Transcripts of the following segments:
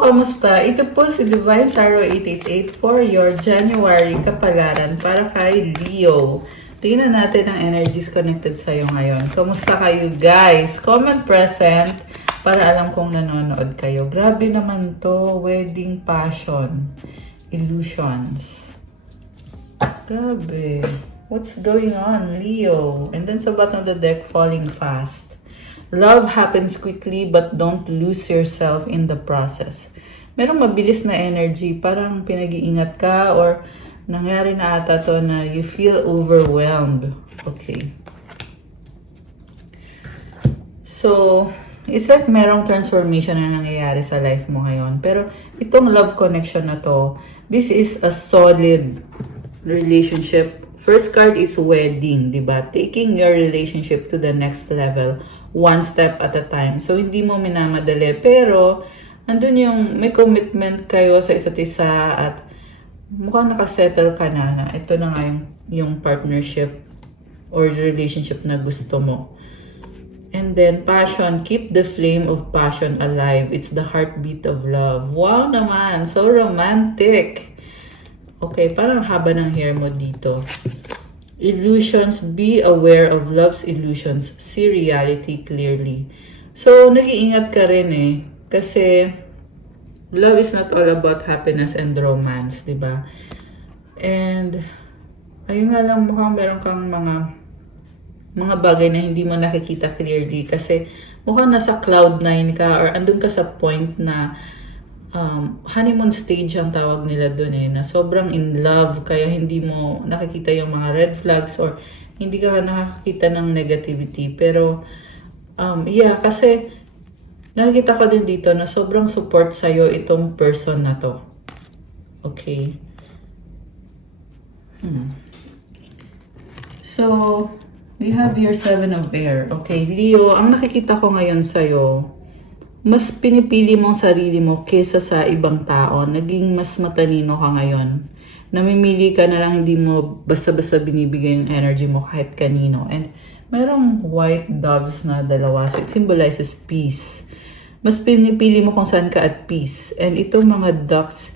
Kamusta? Ito po si Divine Tarot 888 for your January kapalaran para kay Leo. Tingnan natin ang energies connected sa'yo ngayon. Kamusta kayo guys? Comment present para alam kong nanonood kayo. Grabe naman to. Wedding passion. Illusions. Grabe. What's going on, Leo? And then sa bottom of the deck, falling fast. Love happens quickly but don't lose yourself in the process. Merong mabilis na energy, parang pinag-iingat ka or nangyari na ata to na you feel overwhelmed. Okay. So, it's like merong transformation na nangyayari sa life mo ngayon. Pero itong love connection na to, this is a solid relationship. First card is wedding, di ba? Taking your relationship to the next level, one step at a time. So, hindi mo minamadali. Pero, andun yung may commitment kayo sa isa't isa at mukhang nakasettle ka na ito na nga yung partnership or relationship na gusto mo. And then, passion. Keep the flame of passion alive. It's the heartbeat of love. Wow naman! So romantic! Okay, parang haba ng hair mo dito. Illusions. Be aware of love's illusions. See reality clearly. So, nag-iingat ka rin eh. Kasi, love is not all about happiness and romance, di ba? And, ayun nga lang, mukhang meron kang mga bagay na hindi mo nakikita clearly kasi mukhang nasa cloud 9 ka or andun ka sa point na honeymoon stage ang tawag nila dun eh, na sobrang in love kaya hindi mo nakikita yung mga red flags or hindi ka nakakita ng negativity. Pero, yeah, kasi nakikita ko din dito na sobrang support sa'yo itong person na to. Okay. So, we have your 7 of air. Okay, Leo, ang nakikita ko ngayon sa'yo, mas pinipili mong sarili mo kesa sa ibang tao. Naging mas matalino ka ngayon. Namimili ka na lang, hindi mo basta-basta binibigay yung energy mo kahit kanino. And mayroong white doves na dalawa. So it symbolizes peace. Mas pinipili mo kung saan ka at peace. And itong mga ducks,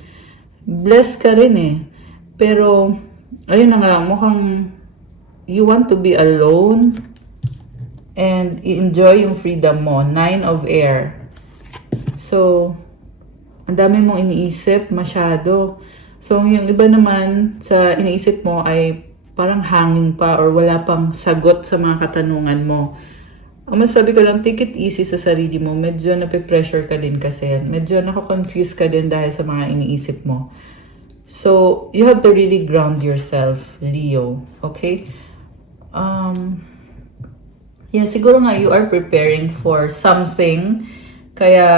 blessed ka rin eh. Pero, ayun na nga, mukhang you want to be alone and enjoy yung freedom mo. 9 of air. So, ang dami mong iniisip, masyado. So, yung iba naman sa iniisip mo ay parang hanging pa or wala pang sagot sa mga katanungan mo. Ang masasabi ko lang, take it easy sa sarili mo. Medyo nape-pressure ka din kasi. Medyo nako-confuse ka din dahil sa mga iniisip mo. So, you have to really ground yourself, Leo. Okay? Yeah, siguro nga you are preparing for something. Kaya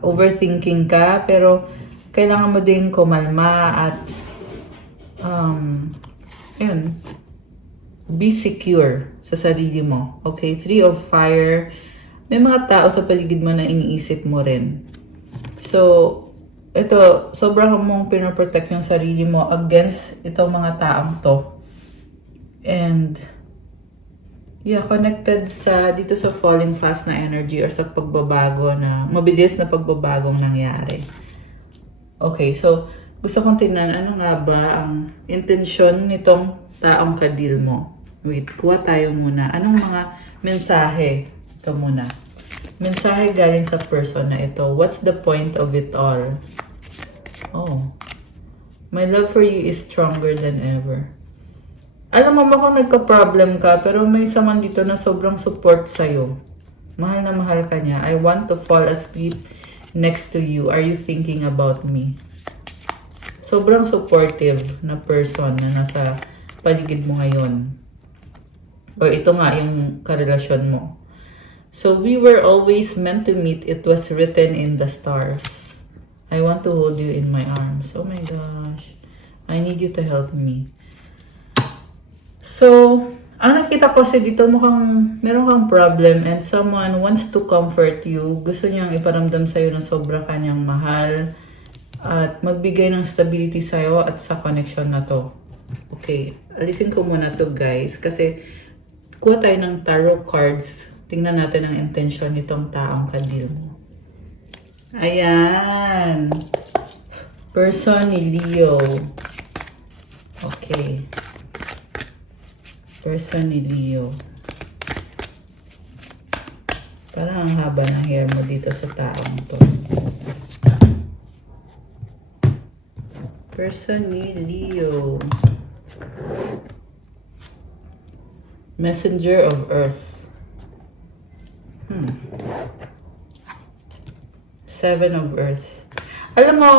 overthinking ka, pero kailangan mo din kumalma at yun, be secure sa sarili mo. Okay, 3 of fire. May mga tao sa paligid mo na iniisip mo rin. So, ito, sobrang mong pinoprotect yung sarili mo against itong mga taong to. And yeah, connected dito sa falling fast na energy or sa pagbabago na, mabilis na pagbabagong nangyari. Okay, so, gusto kong tingnan, ano nga ba ang intensyon nitong taong kadil mo? Wait, kuha tayo muna. Anong mga mensahe? Ito muna. Mensahe galing sa person na ito. What's the point of it all? Oh, my love for you is stronger than ever. Alam mo ba kung nagka-problem ka, pero may saman dito na sobrang support sa'yo. Mahal na mahal ka niya. I want to fall asleep next to you. Are you thinking about me? Sobrang supportive na person na nasa paligid mo ngayon. O ito nga yung karelasyon mo. So, we were always meant to meet. It was written in the stars. I want to hold you in my arms. Oh my gosh. I need you to help me. So, ang nakita ko kasi dito mukhang meron kang problem and someone wants to comfort you. Gusto niyang iparamdam sa'yo na sobra kanyang mahal at magbigay ng stability sa'yo at sa connection na to. Okay, alisin ko muna to guys kasi kuha tayo ng tarot cards. Tingnan natin ang intention nitong taong kadil mo. Ayan. Person ni Leo. Okay. Person ni Leo. Parang ang haba ng hair mo dito sa taong to. Person ni Leo. Messenger of Earth. Seven of Earth. Alam mo,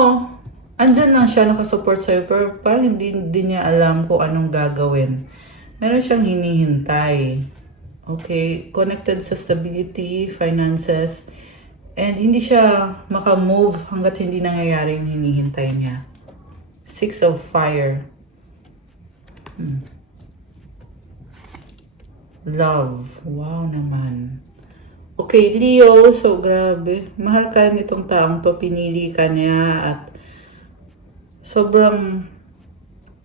andyan lang siya nakasupport sa'yo, pero parang hindi niya alam kung anong gagawin. Meron siyang hinihintay. Okay? Connected sa stability, finances, and hindi siya makamove hanggat hindi nangyayari yung hinihintay niya. Six of Fire. Love. Wow naman. Okay, Leo. So, grabe. Mahal ka nitong taong to. Pinili ka niya at sobrang...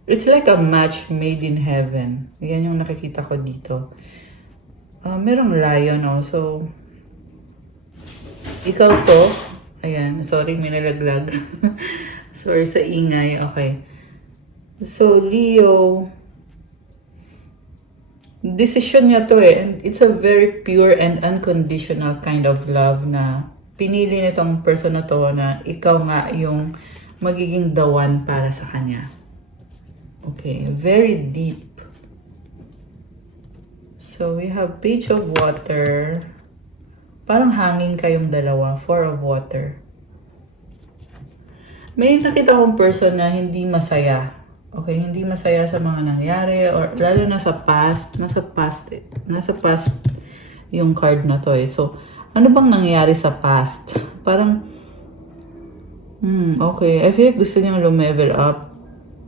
It's like a match made in heaven. Yan yung nakikita ko dito. Merong lion, oh. So, ikaw to. Ayan. Sorry, may nalaglag. Sorry sa ingay. Okay. So, Leo... Decision niya to eh. And it's a very pure and unconditional kind of love na pinili nitong person na to na ikaw nga yung magiging the one para sa kanya. Okay, very deep. So we have Page of Water. Parang hangin kayong dalawa. Four of Water. May nakita akong person na hindi masaya. Okay, hindi masaya sa mga nangyari or lalo na sa past, nasa past yung card na to eh. So, ano bang nangyayari sa past? Parang okay, I feel like gusto niyang lumevel up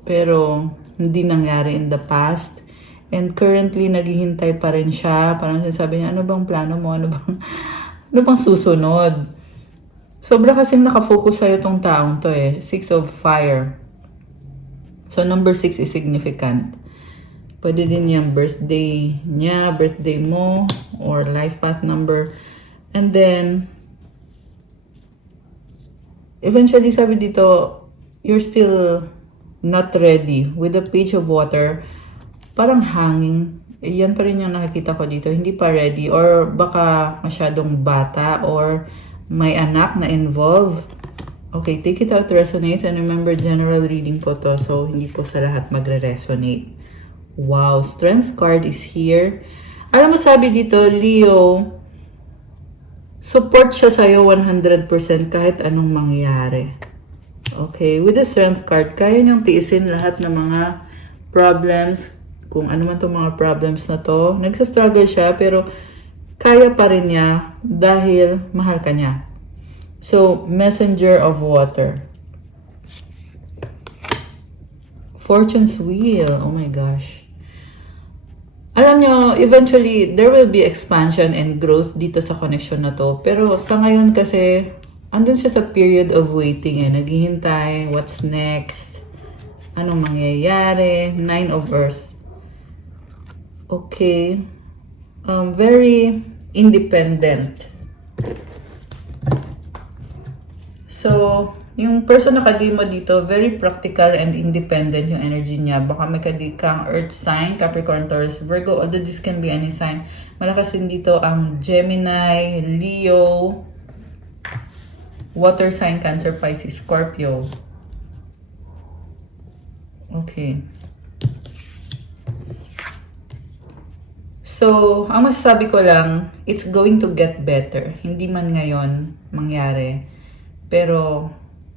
pero hindi nangyari in the past. And currently naghihintay pa rin siya. Parang sinasabi niya, ano bang plano mo? Ano bang susunod? Sobra kasing nakafocus sa'yo tong taong to eh. Six of Fire. So, number 6 is significant. Pwede din yung birthday niya, birthday mo, or life path number. And then, eventually, sabi dito, you're still not ready. With the Page of Water, parang hanging. Yan pa rin yung nakikita ko dito. Hindi pa ready. Or baka masyadong bata, or may anak na involved. Okay, take it out resonates and remember general reading po to so hindi po sa lahat magre-resonate. Wow, Strength card is here. Alam mo sabi dito, Leo, support siya sa'yo 100% kahit anong mangyari. Okay, with the Strength card, kaya niyang tiisin lahat ng mga problems, kung ano man itong mga problems na to. Nagsastruggle siya pero kaya pa rin niya dahil mahal ka niya. So, Messenger of Water. Fortune's Wheel. Oh my gosh. Alam nyo, eventually, there will be expansion and growth dito sa connection na to. Pero sa ngayon kasi, andun siya sa period of waiting eh. Naghihintay, what's next, anong mangyayari, Nine of Earth. Okay. Very independent. So, yung person na kadi mo dito, very practical and independent yung energy niya. Baka may kadi kang Earth sign, Capricorn, Taurus, Virgo, although this can be any sign. Malakas din dito ang Gemini, Leo, Water sign, Cancer, Pisces, Scorpio. Okay. So, ang masasabi ko lang, it's going to get better. Hindi man ngayon mangyari. Pero,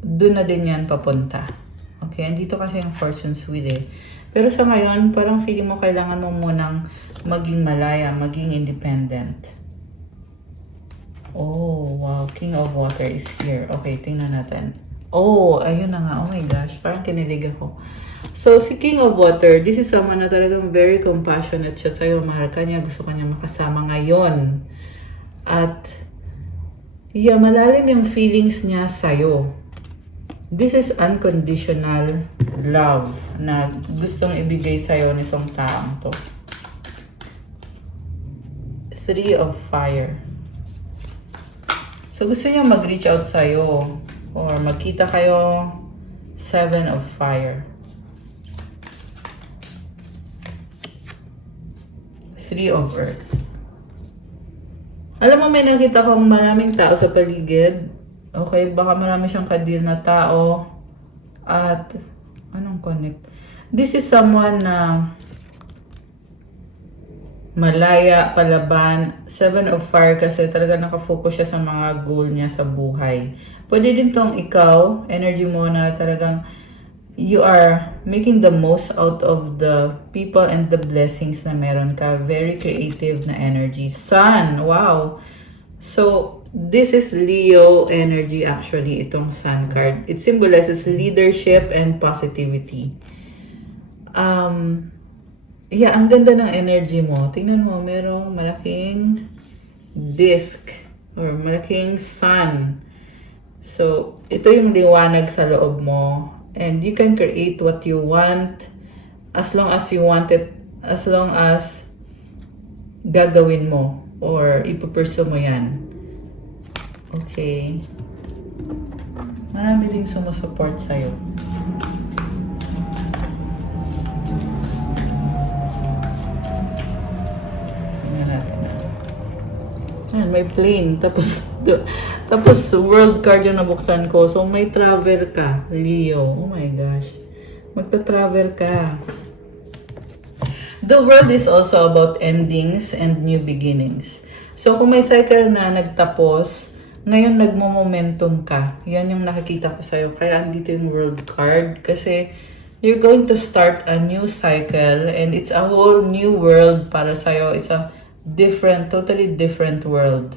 doon na din yan papunta. Okay, andito kasi yung Fortune's Wheel eh. Pero sa ngayon, parang feeling mo kailangan mo munang maging malaya, maging independent. Oh, wow. King of Water is here. Okay, tingnan natin. Oh, ayun na nga. Oh my gosh, parang kinilig ako. So, si King of Water, this is someone na talagang very compassionate siya sa'yo. Mahal ka niya, gusto ka niya makasama ngayon. At yeah, malalim yung feelings niya sa'yo. This is unconditional love na gustong ibigay sa'yo nitong taong to. Three of Fire. So, gusto niya mag-reach out sa'yo. Or magkita kayo. 7 of Fire. 3 of Earth. Alam mo, may nakita kong maraming tao sa paligid. Okay, baka marami siyang kadil na tao. At, anong connect? This is someone na malaya, palaban. 7 of Fire kasi talaga nakafocus siya sa mga goal niya sa buhay. Pwede din tong ikaw, energy mo na talagang you are making the most out of the people and the blessings na meron ka. Very creative na energy. Sun, wow! So, this is Leo energy actually, itong Sun card. It symbolizes leadership and positivity. Yeah, ang ganda ng energy mo. Tingnan mo, merong malaking disc or malaking sun. So, ito yung liwanag sa loob mo. And you can create what you want as long as you want it, as long as gagawin mo or ipupursue mo yan. Okay. Marami din sumusupport sa'yo. Yan, may plane. Tapos world card yung nabuksan ko. So, may travel ka, Leo. Oh my gosh. Magta-travel ka. The world is also about endings and new beginnings. So, kung may cycle na nagtapos, ngayon nagmo-momentum ka. Yan yung nakikita ko sa'yo. Kaya andito yung world card. Kasi, you're going to start a new cycle and it's a whole new world para sa'yo. It's a totally different world.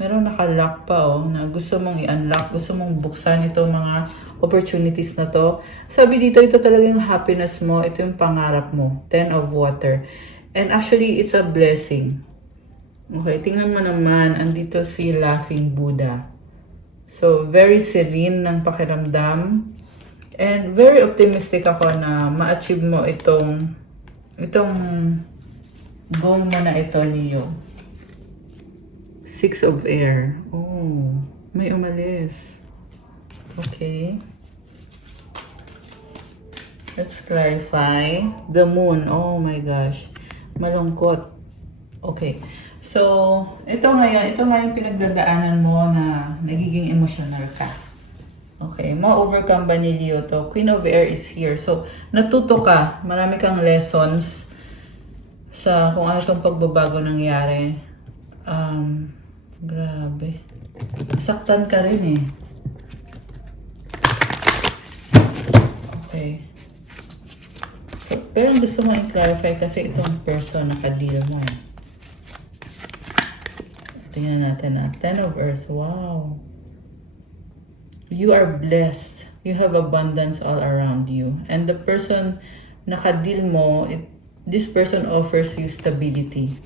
Meron nakalock pa na gusto mong i-unlock, gusto mong buksan itong mga opportunities na to. Sabi dito, ito talaga yung happiness mo, ito yung pangarap mo. 10 of Water. And actually, it's a blessing. Okay, tingnan mo naman, andito si Laughing Buddha. So, very serene ng pakiramdam. And very optimistic ako na ma-achieve mo itong goal mo na ito, Leo. 6 of Air. Oh, may umalis. Okay. Let's clarify. The Moon. Oh my gosh. Malungkot. Okay. So, ito nga yung pinagdadaanan mo na nagiging emotional ka. Okay. Ma-overcome ba ni Leo to? Queen of Air is here. So, natuto ka. Marami kang lessons sa kung ano itong pagbabago nangyari. Grabe. Saktan ka rin eh. Okay. So, pero gusto mo i-clarify kasi itong person na ka-deal mo eh. Tingnan natin na. 10 of Earth. Wow. You are blessed. You have abundance all around you. And the person na ka-deal mo, this person offers you stability,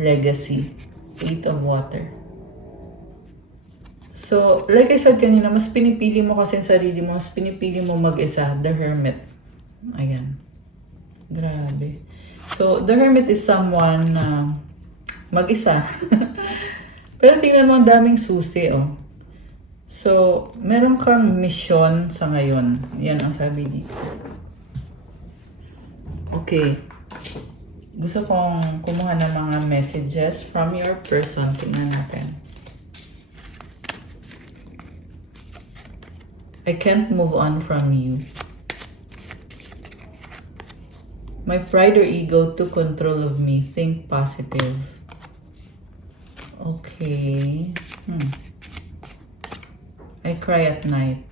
legacy. 8 of Water. So, like I said kanina, mas pinipili mo kasi sarili mo, mas pinipili mo mag-isa, the Hermit. Ayan. Grabe. So, the Hermit is someone na mag-isa. Pero tingnan mo, ang daming susi, oh. So, meron kang mission sa ngayon. Yan ang sabi dito. Okay. Gusto kong kumuha ng mga messages from your person. Tingnan natin. I can't move on from you. My pride or ego took control of me. Think positive. Okay. I cry at night.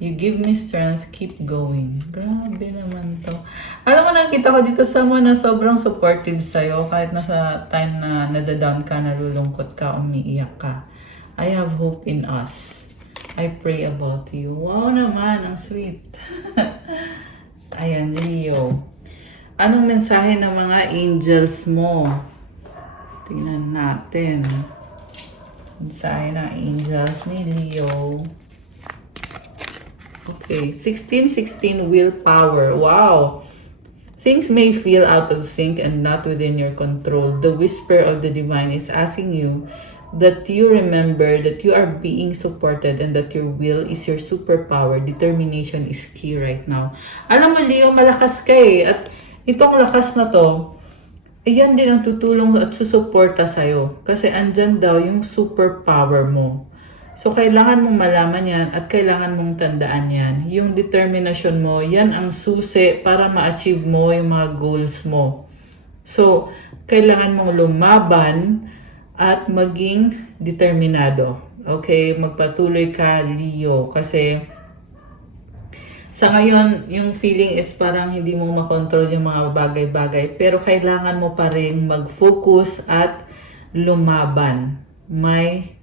You give me strength, keep going. Grabe naman to. Alam mo, nakita ko dito someone na sobrang supportive sa'yo kahit nasa time na nadadown ka, nalulungkot ka, umiiyak ka. I have hope in us. I pray about you. Wow naman, ang sweet. Ayan, Leo. Anong mensahe ng mga angels mo? Tingnan natin. Mensahe ng angels ni Leo. Okay, 1616 willpower. Wow. Things may feel out of sync and not within your control. The whisper of the divine is asking you that you remember that you are being supported and that your will is your superpower. Determination is key right now. Alam mo, Leo, malakas ka eh. At itong lakas na to, ayan din ang tutulong at susuporta sa'yo. Kasi andyan daw yung superpower mo. So, kailangan mong malaman yan at kailangan mong tandaan yan. Yung determination mo, yan ang susi para ma-achieve mo yung mga goals mo. So, kailangan mong lumaban at maging determinado. Okay? Magpatuloy ka, Leo. Kasi sa ngayon, yung feeling is parang hindi mo makontrol yung mga bagay-bagay. Pero kailangan mo pa rin mag-focus at lumaban. May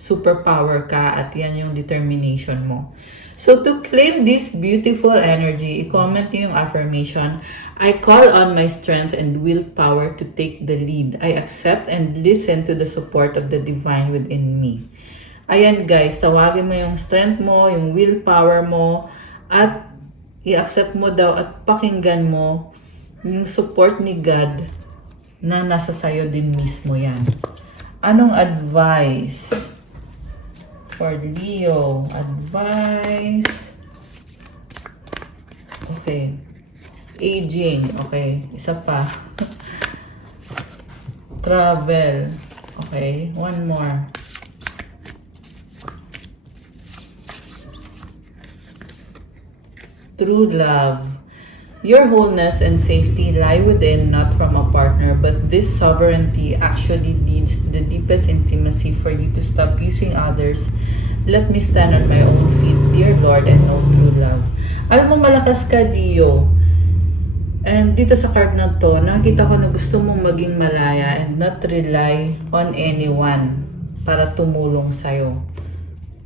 superpower ka at yan yung determination mo. So to claim this beautiful energy, i-comment niyo yung affirmation. I call on my strength and willpower to take the lead. I accept and listen to the support of the divine within me. Ayan guys, tawagin mo yung strength mo, yung willpower mo, at i-accept mo daw at pakinggan mo yung support ni God na nasa sayo din mismo yan. Anong advice for Leo? Advice. Okay. Aging. Okay. Isa pa. Travel. Okay. One more. True love. Your wholeness and safety lie within, not from a partner, but this sovereignty actually leads to the deepest intimacy for you to stop using others. Let me stand on my own feet, dear Lord, and know true love. Alam mo, malakas ka, Dio. And dito sa card na to, nakita ko na gusto mong maging malaya and not rely on anyone para tumulong sa'yo.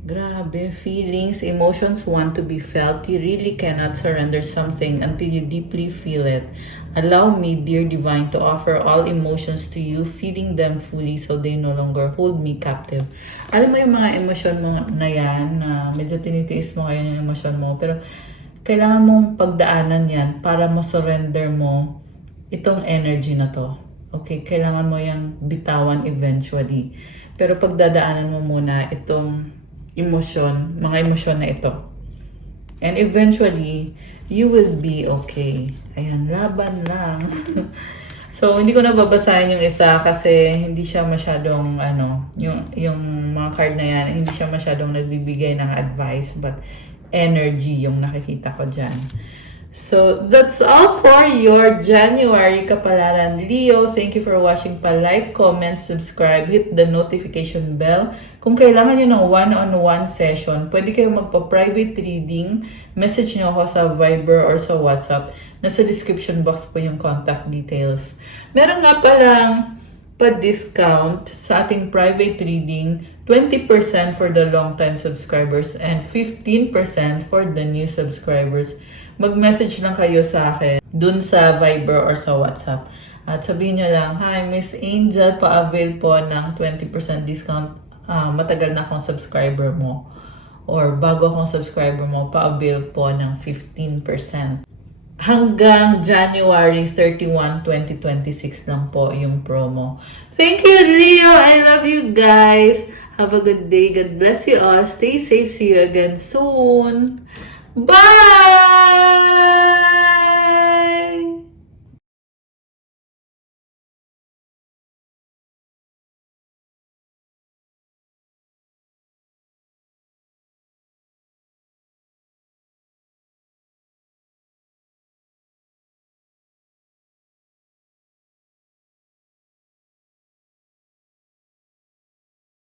Grabe, feelings, emotions want to be felt. You really cannot surrender something until you deeply feel it. Allow me, dear divine, to offer all emotions to you, feeding them fully so they no longer hold me captive. Alam mo yung mga emosyon mo na yan, na medyo tinitiis mo ngayon yung emosyon mo, pero kailangan mong pagdaanan yan para ma-surrender mo itong energy na to. Okay, kailangan mo yung bitawan eventually. Pero pagdadaanan mo muna itong emosyon, mga emosyon na ito. And eventually, you will be okay. Ayan, laban lang. So, hindi ko na babasahin yung isa kasi hindi siya masyadong, yung mga card na yan, hindi siya masyadong nagbibigay ng advice, but energy yung nakikita ko dyan. So, that's all for your January Kapalaran, Leo. Thank you for watching. Like, comment, subscribe, hit the notification bell. Kung kailangan nyo ng one-on-one session, pwede kayo magpa-private reading. Message nyo ako sa Viber or sa WhatsApp. Nasa description box po yung contact details. Meron nga palang pa-discount sa ating private reading, 20% for the long-time subscribers and 15% for the new subscribers. Mag-message lang kayo sa akin dun sa Viber or sa WhatsApp. At sabihin nyo lang, hi, Miss Angel, pa-avail po ng 20% discount. Matagal na akong subscriber mo. Or bago akong subscriber mo, pa-avail po ng 15%. Hanggang January 31, 2026 lang po yung promo. Thank you, Leo! I love you guys! Have a good day. God bless you all. Stay safe. See you again soon. Bye!